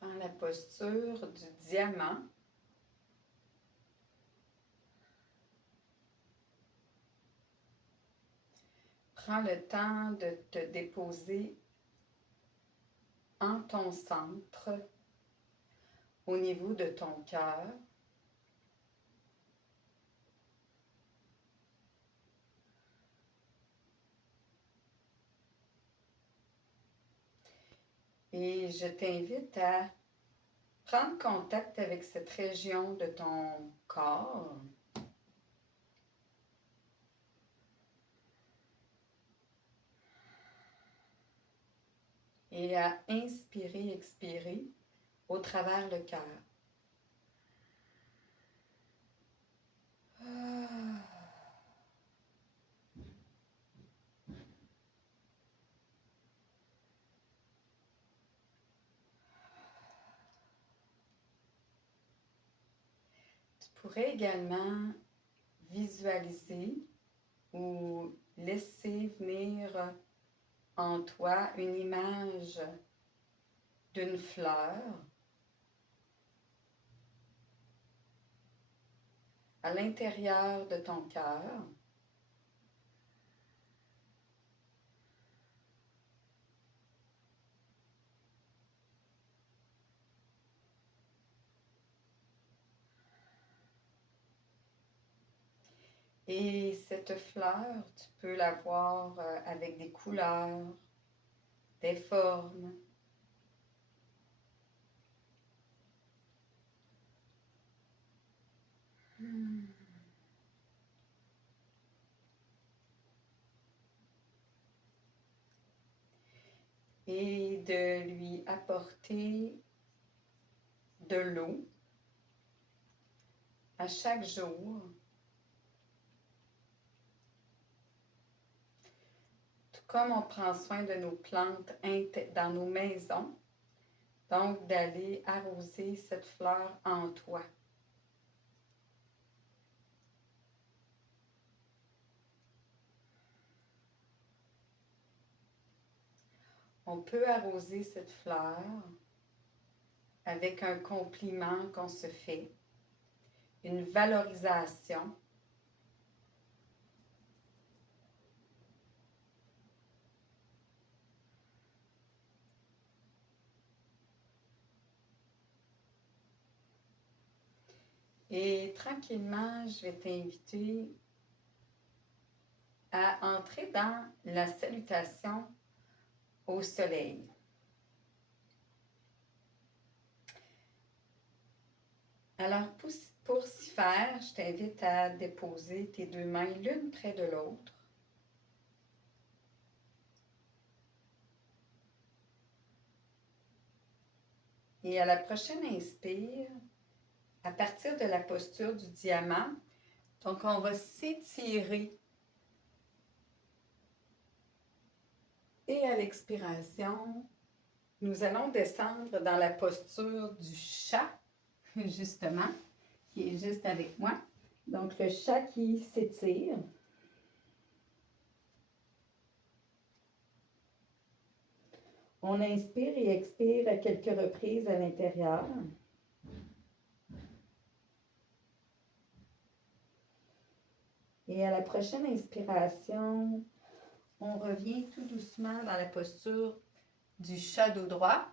Prends la posture du diamant. Prends le temps de te déposer en ton centre, au niveau de ton cœur. Et je t'invite à prendre contact avec cette région de ton corps. Et à inspirer, expirer au travers le cœur. Tu pourrais également visualiser ou laisser venir en toi une image d'une fleur à l'intérieur de ton cœur. Et cette fleur, tu peux la voir avec des couleurs, des formes. Et de lui apporter de l'eau à chaque jour. Tout comme on prend soin de nos plantes dans nos maisons, donc d'aller arroser cette fleur en toi. On peut arroser cette fleur avec un compliment qu'on se fait, une valorisation. Et tranquillement, je vais t'inviter à entrer dans la salutation au soleil. Alors, pour s'y faire, je t'invite à déposer tes deux mains l'une près de l'autre. Et à la prochaine inspire, à partir de la posture du diamant, donc on va s'étirer. Et à l'expiration, nous allons descendre dans la posture du chat, justement, qui est juste avec moi. Donc, le chat qui s'étire. On inspire et expire à quelques reprises à l'intérieur. Et à la prochaine inspiration, on revient tout doucement dans la posture du chat dos droit.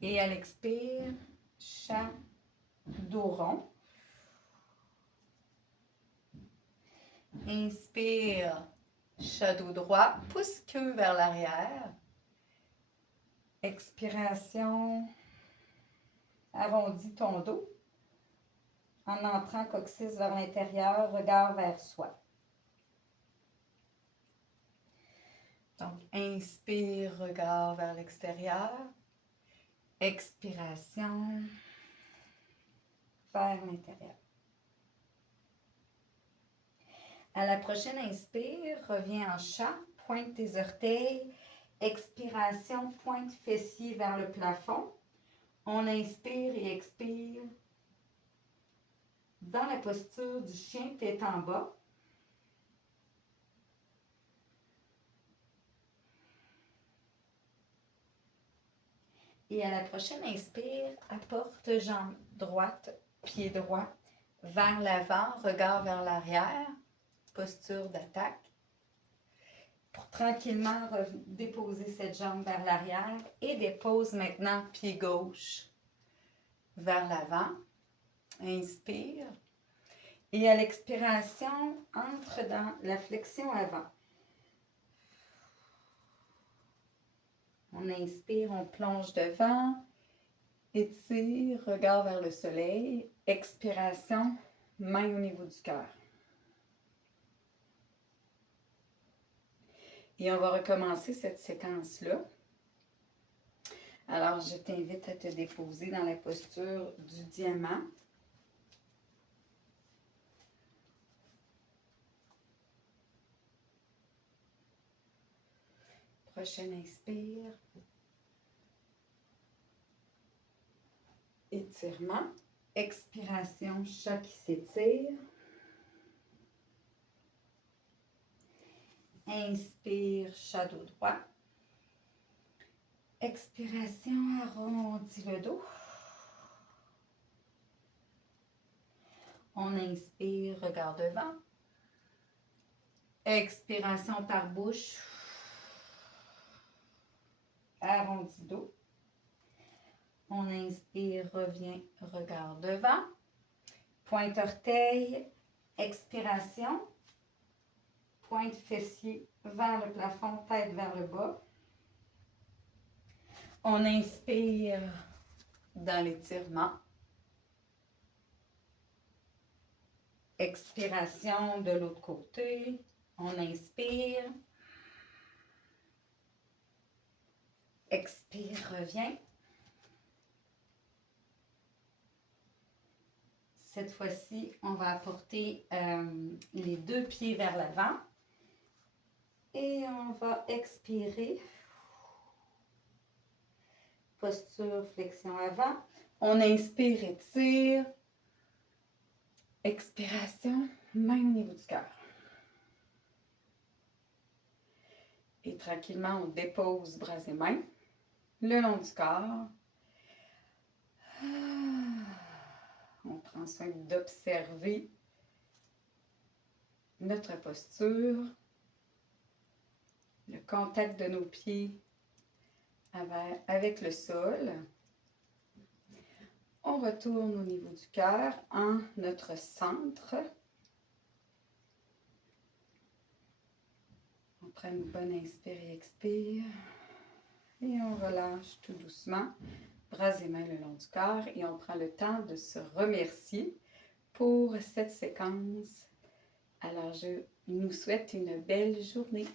Et à l'expire, chat dos rond. Inspire, chat dos droit, pouce-queue vers l'arrière. Expiration, arrondis ton dos. En entrant coccyx vers l'intérieur, regard vers soi. Donc, inspire, regard vers l'extérieur. Expiration, vers l'intérieur. À la prochaine inspire, reviens en chat, pointe tes orteils. Expiration, pointe fessier vers le plafond. On inspire et expire dans la posture du chien tête en bas. Et à la prochaine inspire, apporte jambe droite, pied droit vers l'avant, regard vers l'arrière, posture d'attaque. Pour tranquillement déposer cette jambe vers l'arrière et dépose maintenant pied gauche vers l'avant. Inspire. Et à l'expiration, entre dans la flexion avant. On inspire, on plonge devant, étire, regard vers le soleil. Expiration, main au niveau du cœur. Et on va recommencer cette séquence-là. Alors, je t'invite à te déposer dans la posture du diamant. Prochaine inspire. Étirement. Expiration, chat qui s'étire. Inspire, chat dos droit. Expiration, arrondis le dos. On inspire, regard devant. Expiration par bouche. Arrondi dos. On inspire, revient, regard devant. Pointe orteil, expiration. Pointe fessier vers le plafond, tête vers le bas. On inspire dans l'étirement. Expiration de l'autre côté. On inspire. Expire, revient. Cette fois-ci, on va apporter les deux pieds vers l'avant. Et on va expirer. Posture, flexion avant. On inspire, étire. Expiration, main au niveau du cœur. Et tranquillement, on dépose bras et mains le long du corps. On prend soin d'observer notre posture, le contact de nos pieds avec le sol. On retourne au niveau du cœur en notre centre. On prend une bonne inspire et expire. Et on relâche tout doucement, bras et mains le long du corps. Et on prend le temps de se remercier pour cette séquence. Alors, je nous souhaite une belle journée.